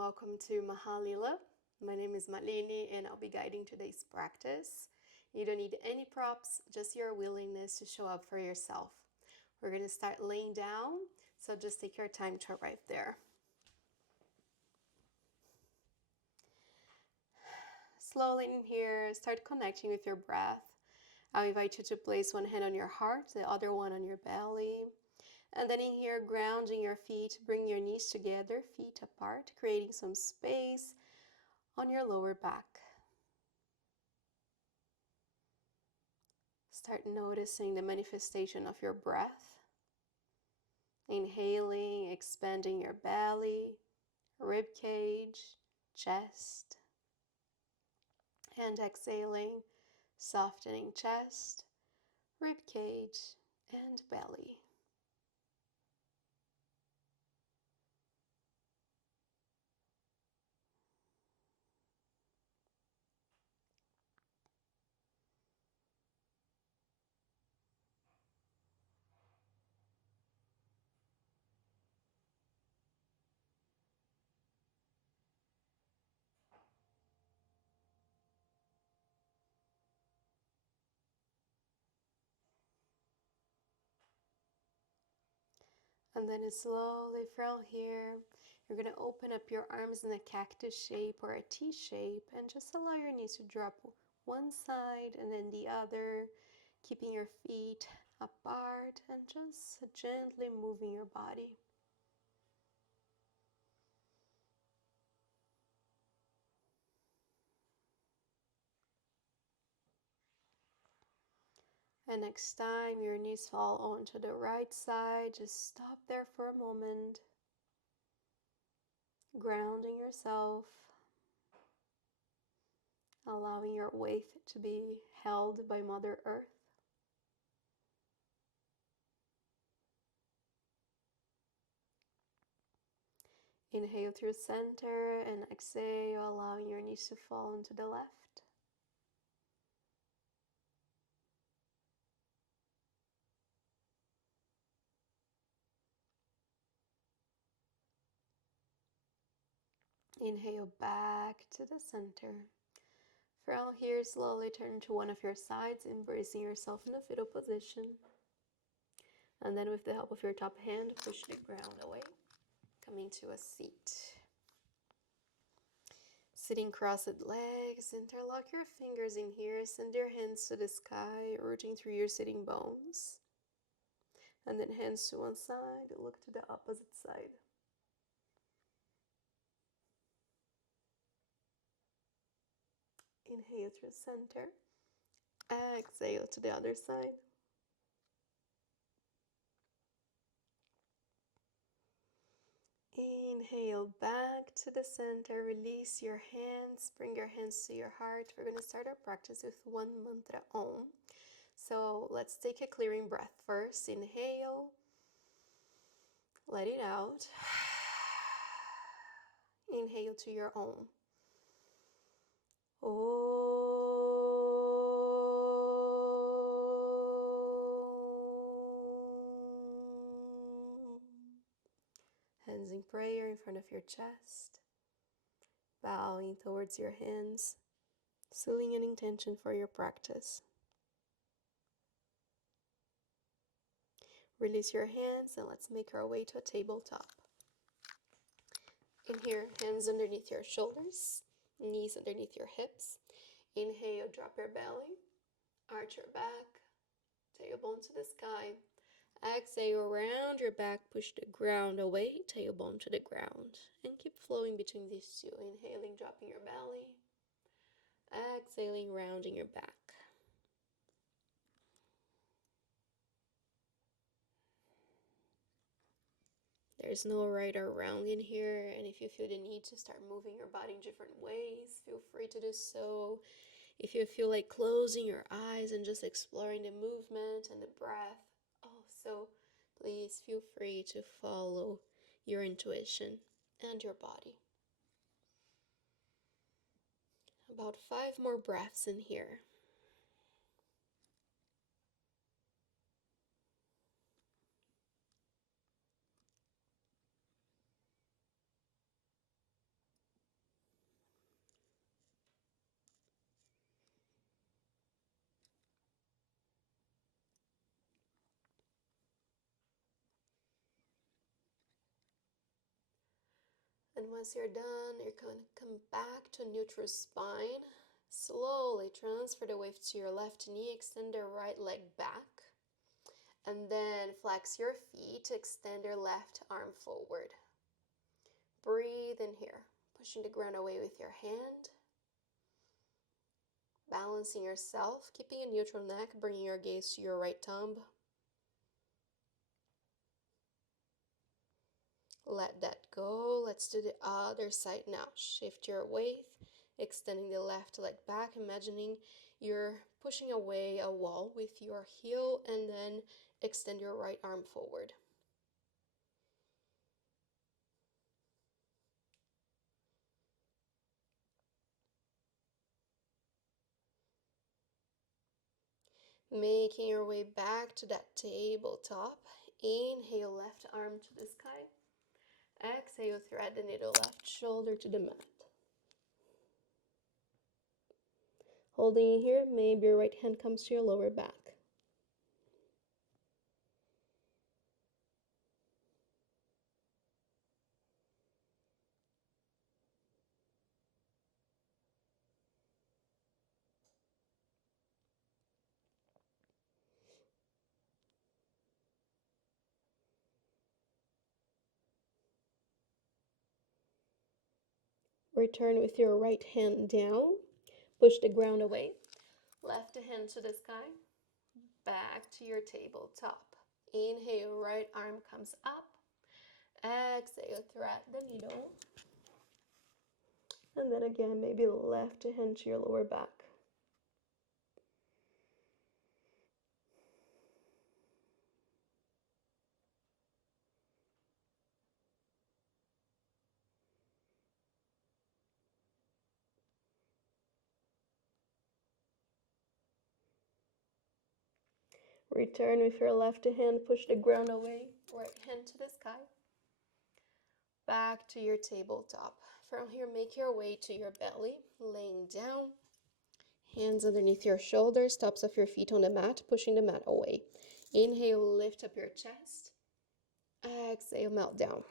welcome to Mahalila. My name is Malini and I'll be guiding today's practice. You don't need any props, just your willingness to show up for yourself. We're going to start laying down, so just take your time to arrive there. Slowly in here, start connecting with your breath. I'll invite you to place one hand on your heart, the other one on your belly. And then in here, grounding your feet, bring your knees together, feet apart, creating some space on your lower back. Start noticing the manifestation of your breath. Inhaling, expanding your belly, rib cage, chest. And exhaling, softening chest, rib cage, and belly. And then slowly from here, you're going to open up your arms in a cactus shape or a T shape and just allow your knees to drop one side and then the other, keeping your feet apart and just gently moving your body. And next time your knees fall onto the right side, just stop there for a moment, grounding yourself, allowing your weight to be held by Mother Earth. Inhale through center and exhale, allowing your knees to fall into the left. Inhale back to the center. From here, slowly turn to one of your sides, embracing yourself in a fetal position. And then with the help of your top hand, push the ground away, coming to a seat. Sitting crossed legs, interlock your fingers in here, send your hands to the sky, rooting through your sitting bones. And then hands to one side, look to the opposite side. Inhale through center. Exhale to the other side. Inhale back to the center. Release your hands. Bring your hands to your heart. We're going to start our practice with one mantra, Om. So let's take a clearing breath first. Inhale. Let it out. Inhale to your Om. Hands in prayer in front of your chest, bowing towards your hands, sealing an intention for your practice. Release your hands and let's make our way to a tabletop. In here, hands underneath your shoulders, knees underneath your hips. Inhale, drop your belly, arch your back, tailbone to the sky. Exhale, round your back, push the ground away, tailbone to the ground. And keep flowing between these two. Inhaling, dropping your belly. Exhaling, rounding your back. There's no right or wrong in here, and if you feel the need to start moving your body in different ways, feel free to do so. If you feel like closing your eyes and just exploring the movement and the breath, also please feel free to follow your intuition and your body. About 5 more breaths in here. Once you're done, you're going to come back to neutral spine. Slowly transfer the weight to your left knee, extend the right leg back, and then flex your feet to extend your left arm forward. Breathe in here, pushing the ground away with your hand, balancing yourself, keeping a neutral neck, bringing your gaze to your right thumb. Let that go. Let's do the other side now. Shift your weight, extending the left leg back, imagining you're pushing away a wall with your heel, and then extend your right arm forward. Making your way back to that tabletop. Inhale, left arm to the sky. Exhale, thread the needle, left shoulder to the mat. Holding here, maybe your right hand comes to your lower back. Return with your right hand down. Push the ground away. Left hand to the sky. Back to your tabletop. Inhale, right arm comes up. Exhale, thread the needle. And then again, maybe left hand to your lower back. Return with your left hand, push the ground away, right hand to the sky. Back to your tabletop. From here, make your way to your belly, laying down. Hands underneath your shoulders, tops of your feet on the mat, pushing the mat away. Inhale, lift up your chest. Exhale, melt down.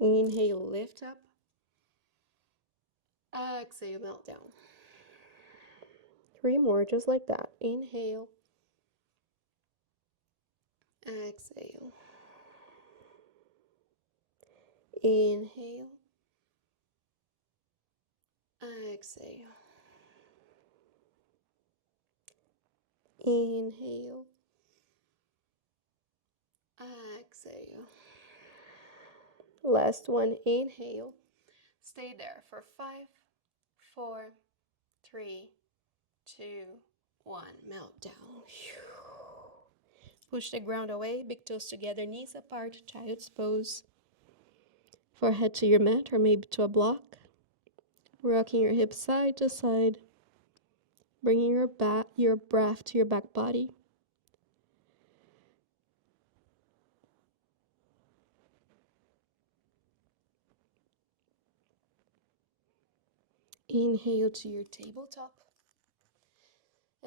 Inhale, lift up. Exhale, melt down. 3 more, just like that. Inhale. Exhale. Inhale. Exhale. Inhale. Exhale. Last one, inhale. Stay there for 5, 4, 3, 2, 1. Melt down. Push the ground away, big toes together, knees apart, child's pose. Forehead to your mat or maybe to a block. Rocking your hips side to side. Bringing your breath to your back body. Inhale to your tabletop.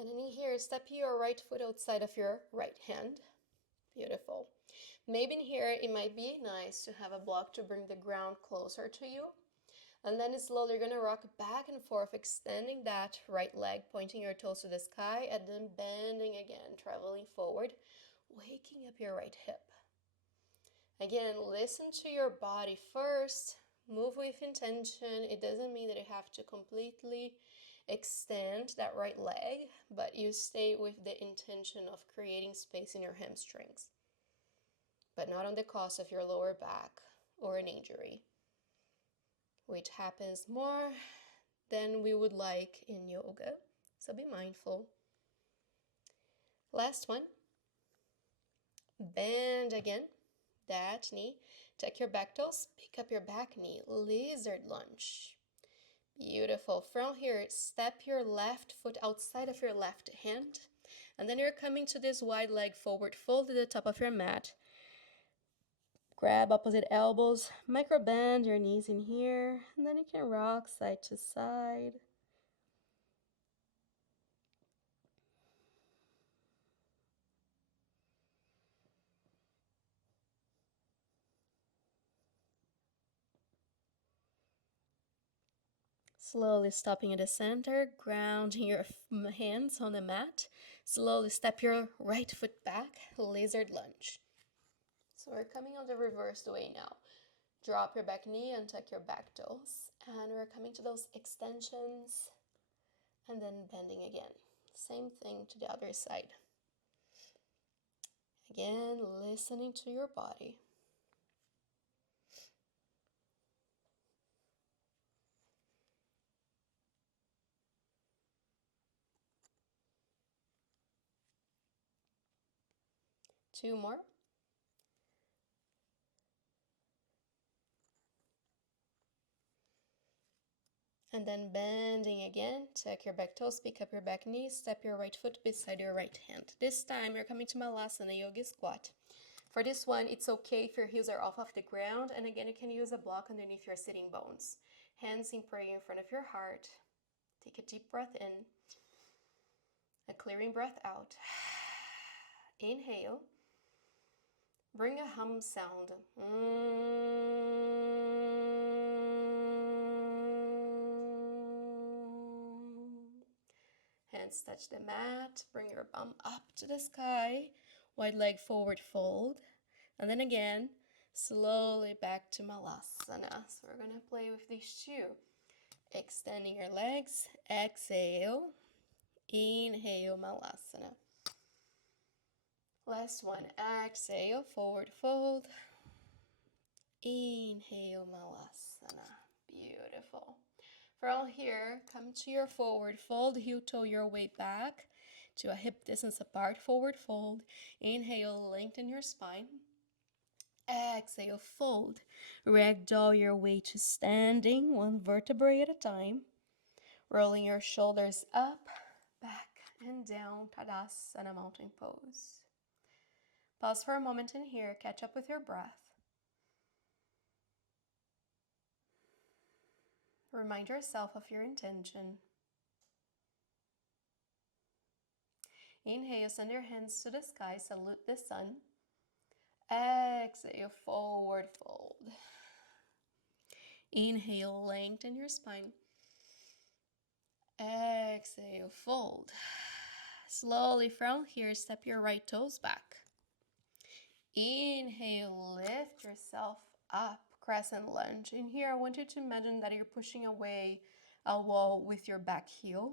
And in here, step your right foot outside of your right hand. Beautiful. Maybe in here, it might be nice to have a block to bring the ground closer to you. And then slowly you're going to rock back and forth, extending that right leg, pointing your toes to the sky, and then bending again, traveling forward, waking up your right hip. Again, listen to your body first. Move with intention. It doesn't mean that you have to completely extend that right leg, but you stay with the intention of creating space in your hamstrings, but not on the cost of your lower back or an injury, which happens more than we would like in yoga. So be mindful. Last one. Bend again. That knee. Take your back toes. Pick up your back knee. Lizard lunge. Beautiful. From here, step your left foot outside of your left hand. And then you're coming to this wide leg forward fold at the top of your mat. Grab opposite elbows. Micro bend your knees in here. And then you can rock side to side. Slowly stopping at the center, grounding your hands on the mat. Slowly step your right foot back, lizard lunge. So we're coming on the reversed way now. Drop your back knee and tuck your back toes. And we're coming to those extensions and then bending again. Same thing to the other side. Again, listening to your body. Two more. And then bending again, tuck your back toes, pick up your back knee, step your right foot beside your right hand. This time you're coming to Malasana Yogi Squat. For this one, it's okay if your heels are off of the ground, and again, you can use a block underneath your sitting bones. Hands in prayer in front of your heart. Take a deep breath in, a clearing breath out. Inhale. Bring a hum sound. Hands touch the mat. Bring your bum up to the sky. Wide leg forward fold. And then again, slowly back to Malasana. So we're going to play with these two. Extending your legs. Exhale. Inhale, Malasana. Last one. Exhale, forward fold. Inhale, Malasana. Beautiful. From here, come to your forward fold. Heel toe your way back to a hip distance apart. Forward fold. Inhale, lengthen your spine. Exhale, fold. Ragdoll your way to standing, one vertebrae at a time. Rolling your shoulders up, back, and down. Tadasana mountain pose. Pause for a moment in here. Catch up with your breath. Remind yourself of your intention. Inhale, send your hands to the sky, salute the sun. Exhale, forward fold. Inhale, lengthen your spine. Exhale, fold. Slowly from here, step your right toes back. Inhale, lift yourself up, crescent lunge. In here, I want you to imagine that you're pushing away a wall with your back heel.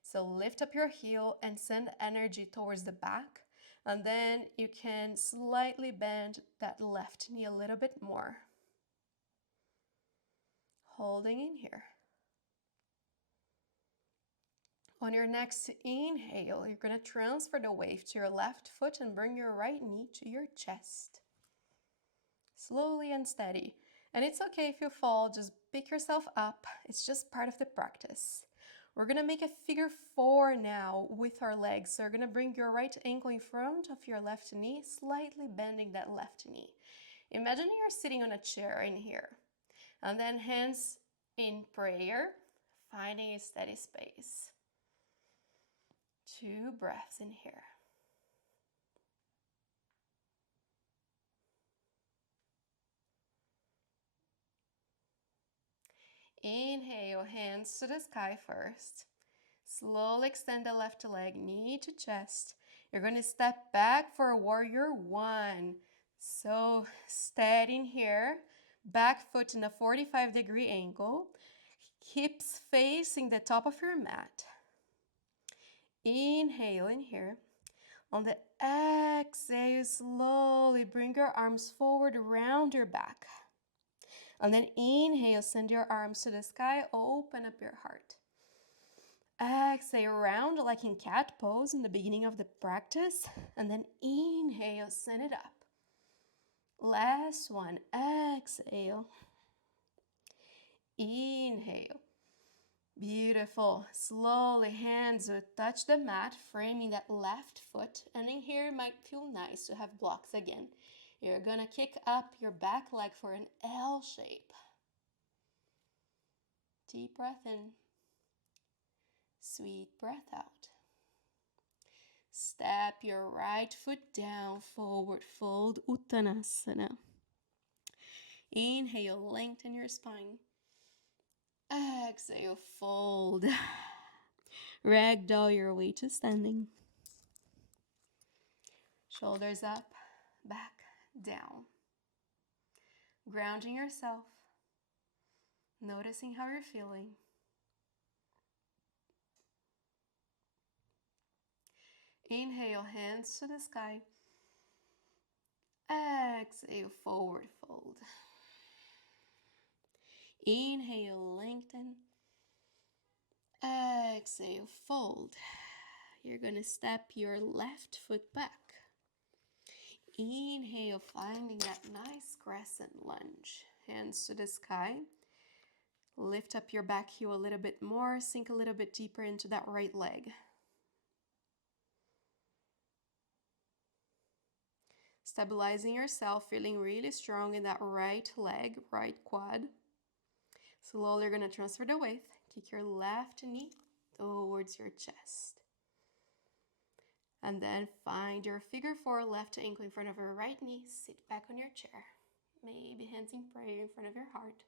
So lift up your heel and send energy towards the back. And then you can slightly bend that left knee a little bit more. Holding in here. On your next inhale, you're going to transfer the wave to your left foot and bring your right knee to your chest. Slowly and steady. And it's okay if you fall, just pick yourself up. It's just part of the practice. We're going to make a figure four now with our legs. So you're going to bring your right ankle in front of your left knee, slightly bending that left knee. Imagine you're sitting on a chair in here. And then hands in prayer, finding a steady space. 2 breaths in here. Inhale, hands to the sky first. Slowly extend the left leg, knee to chest. You're going to step back for warrior one. So steady in here. Back foot in a 45-degree angle. Hips facing the top of your mat. Inhale in here. On the exhale, slowly bring your arms forward around your back. And then inhale, send your arms to the sky, open up your heart. Exhale, round like in cat pose in the beginning of the practice. And then inhale, send it up. Last one, exhale. Inhale. Beautiful. Slowly, hands will touch the mat, framing that left foot. And in here, it might feel nice to have blocks again. You're gonna kick up your back leg for an L shape. Deep breath in. Sweet breath out. Step your right foot down, forward fold, Uttanasana. Inhale, lengthen your spine. Exhale, fold. Ragdoll your way to standing. Shoulders up, back, down. Grounding yourself. Noticing how you're feeling. Inhale, hands to the sky. Exhale, forward fold. Inhale, lengthen. Exhale, fold. You're going to step your left foot back. Inhale, finding that nice crescent lunge. Hands to the sky. Lift up your back heel a little bit more. Sink a little bit deeper into that right leg. Stabilizing yourself, feeling really strong in that right leg, right quad. Slowly you're going to transfer the weight. Kick your left knee towards your chest. And then find your figure four left ankle in front of your right knee. Sit back on your chair. Maybe hands in prayer in front of your heart.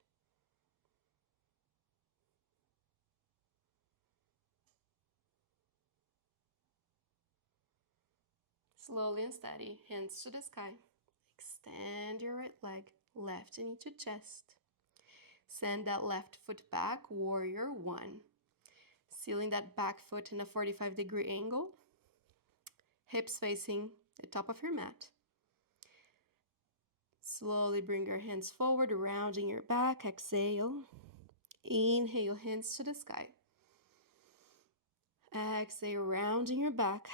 Slowly and steady, hands to the sky. Extend your right leg, left knee to chest. Send that left foot back, warrior one. Sealing that back foot in a 45-degree angle. Hips facing the top of your mat. Slowly bring your hands forward, rounding your back. Exhale. Inhale, hands to the sky. Exhale, rounding your back.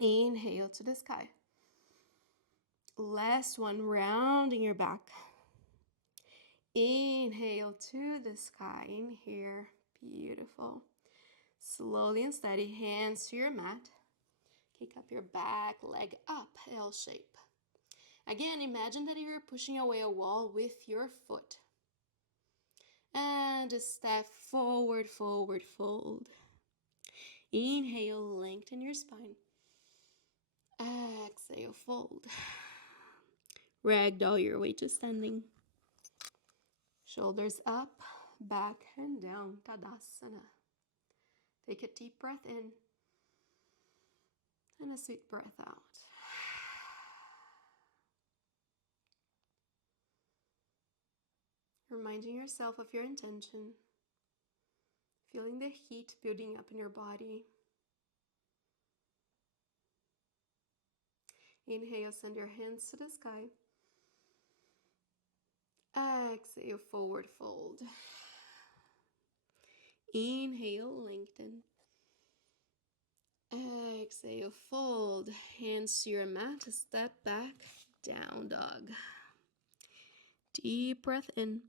Inhale to the sky. Last one, rounding your back. Inhale to the sky. In here. Beautiful. Slowly and steady, hands to your mat. Kick up your back, leg up, L shape. Again, imagine that you're pushing away a wall with your foot. And a step forward, forward, fold. Inhale, lengthen your spine. Exhale, fold. Ragdoll your way to standing. Shoulders up, back and down, Tadasana. Take a deep breath in and a sweet breath out. Reminding yourself of your intention. Feeling the heat building up in your body. Inhale, send your hands to the sky. Exhale, forward fold. Inhale, lengthen. Exhale, fold. Hands to your mat, step back, down dog. Deep breath in.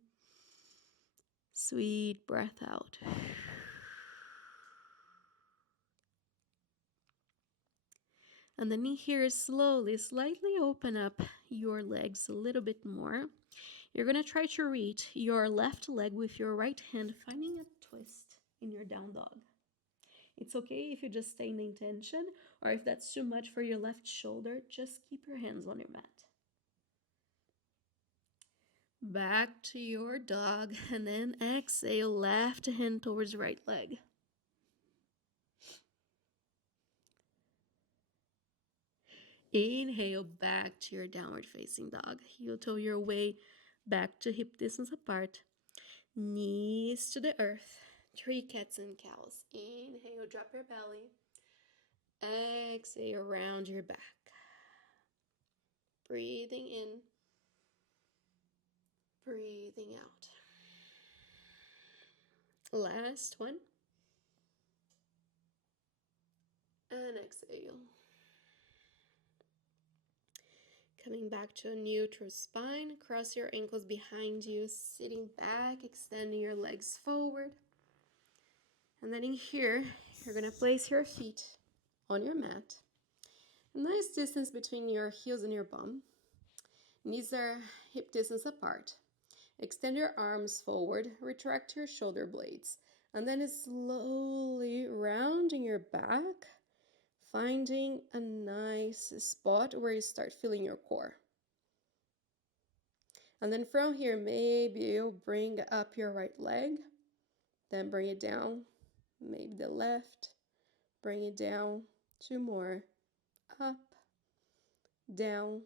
Sweet breath out. And then here, slowly, slightly open up your legs a little bit more. You're going to try to reach your left leg with your right hand, finding a twist in your down dog. It's okay if you just stay in the intention, or if that's too much for your left shoulder, just keep your hands on your mat. Back to your dog, and then exhale, left hand towards right leg. Inhale, back to your downward facing dog. Heel toe your way back to hip distance apart. Knees to the earth. 3 cats and cows. Inhale, drop your belly. Exhale, round your back. Breathing in. Breathing out. Last one. And exhale. Coming back to a neutral spine. Cross your ankles behind you. Sitting back, extending your legs forward. And then in here, you're going to place your feet on your mat. A nice distance between your heels and your bum. Knees are hip distance apart. Extend your arms forward, retract your shoulder blades, and then slowly rounding your back, finding a nice spot where you start feeling your core. And then from here, maybe you'll bring up your right leg, then bring it down. Maybe the left, bring it down. 2 more. Up, down,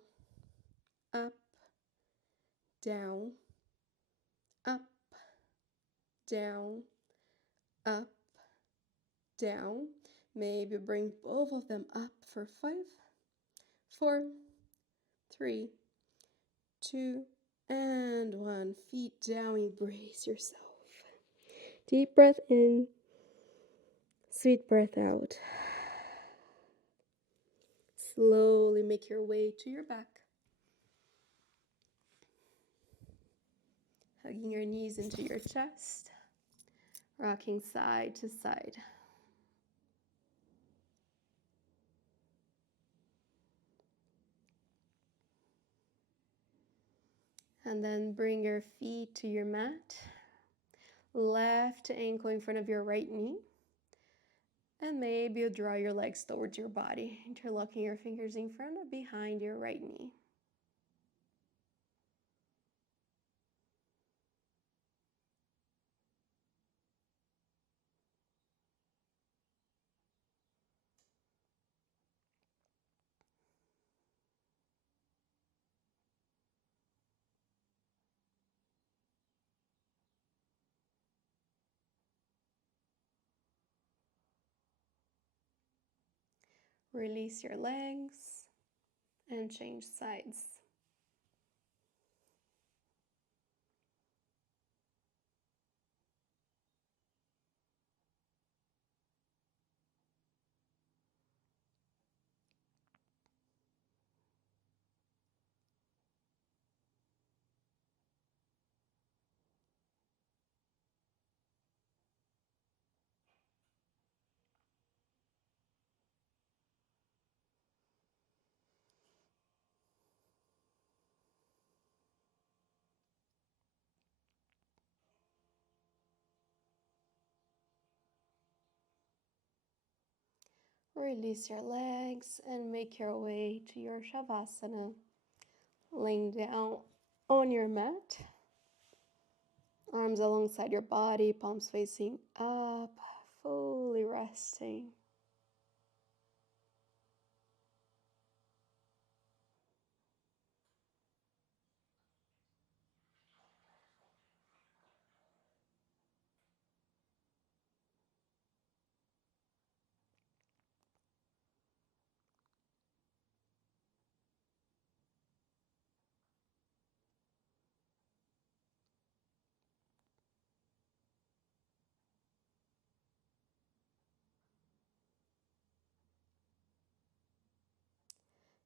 up, down, up, down, up, down. Maybe bring both of them up for 5, 4, 3, 2, and 1. Feet down, embrace yourself. Deep breath in, sweet breath out. Slowly make your way to your back. Hugging your knees into your chest, rocking side to side. And then bring your feet to your mat. Left ankle in front of your right knee. And maybe you'll draw your legs towards your body, interlocking your fingers in front or behind your right knee. Release your legs and change sides. Release your legs and make your way to your Shavasana. Laying down on your mat. Arms alongside your body, palms facing up, fully resting.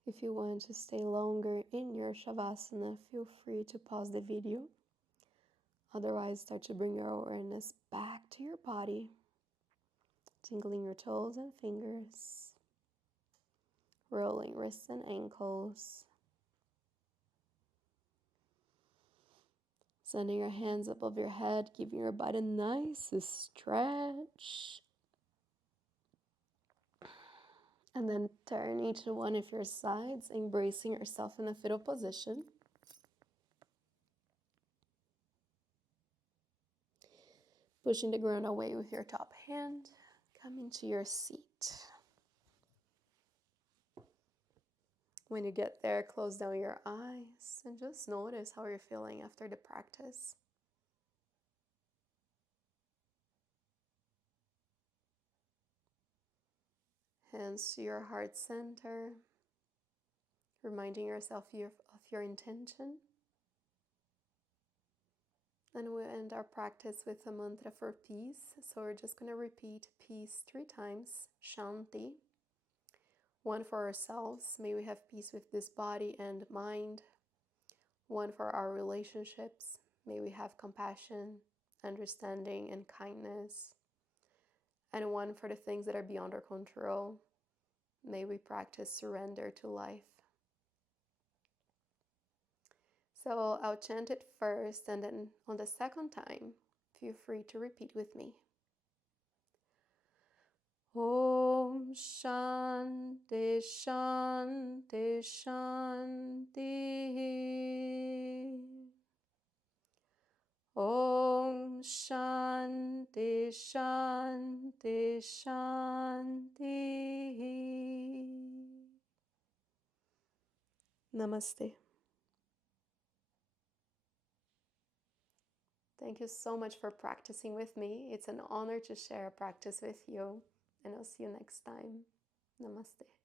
If you want to stay longer in your Shavasana, feel free to pause the video. Otherwise, start to bring your awareness back to your body, tingling your toes and fingers, rolling wrists and ankles, sending your hands above your head, giving your body a nice stretch. And then turning to one of your sides, embracing yourself in a fetal position. Pushing the ground away with your top hand, coming to your seat. When you get there, close down your eyes and just notice how you're feeling after the practice. Hands to your heart center, reminding yourself of your intention. And we'll end our practice with a mantra for peace. So we're just going to repeat peace 3 times. Shanti. 1 for ourselves. May we have peace with this body and mind. 1 for our relationships. May we have compassion, understanding, and kindness. And 1 for the things that are beyond our control. May we practice surrender to life. So I'll chant it first, and then on the second time, feel free to repeat with me. Om Shanti Shanti Shanti. Om Shanti Shanti Shanti. Namaste. Thank you so much for practicing with me. It's an honor to share a practice with you, and I'll see you next time. Namaste.